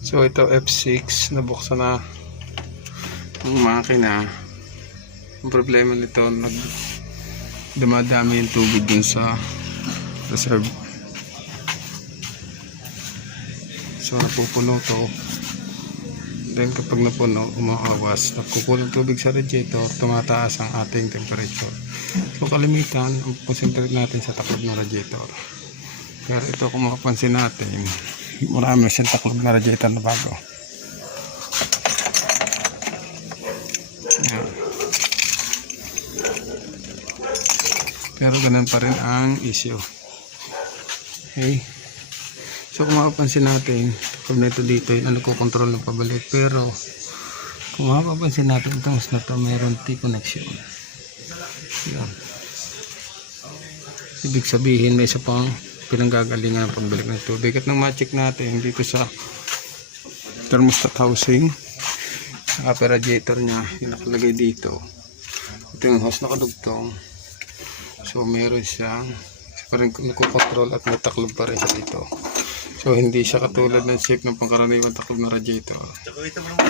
So ito F6, nabuksan na ang makina. Ang problema nito, dumadami yung tubig dun sa reserve. So napupuno to. Then kapag napuno, umaawas, nakukulang tubig sa radiator, tumataas ang ating temperature. So kalimitan, ang concentrate natin sa taklob ng radiator. Pero ito kung makapansin natin, marami siyang taklob na radiator na bago. Ayan. Pero ganun pa rin ang issue. Okay. So kung makapansin natin, kung nito dito yung nagko-control ng pabalik. Pero kung makapansin natin, itong na to mayroon T-connection. Ayan. Ibig sabihin may isa pang pinanggagalingan ng pambalik ng tubig. At nang ma-check natin dito sa thermostat housing, sa radiator nya yung nakalagay dito, ito yung hose na kadugtong. So meron siyang parang nakukontrol at may taklob pa rin siya dito. So hindi siya katulad ng shape ng pangkaraniwang taklob na radiator.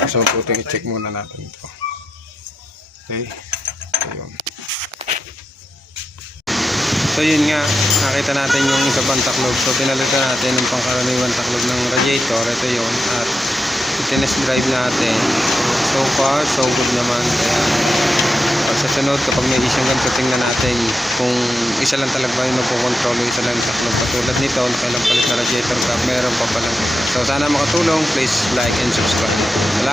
So puting i-check muna natin ito. Okay, ayun. So yun nga, nakita natin yung isa pang taklob. So pinalitan natin ng pangkaraniwan taklob ng radiator. Ito yun. At i-test drive natin. So far, so good naman. Kaya pag sa sunod, kapag may isyong ganito, tingnan natin kung isa lang talaga yung magpokontrol o isa lang yung taklob. Katulad nito, nakailang palit na radiator cap, meron pa palang isa. So sana makatulong. Please like and subscribe.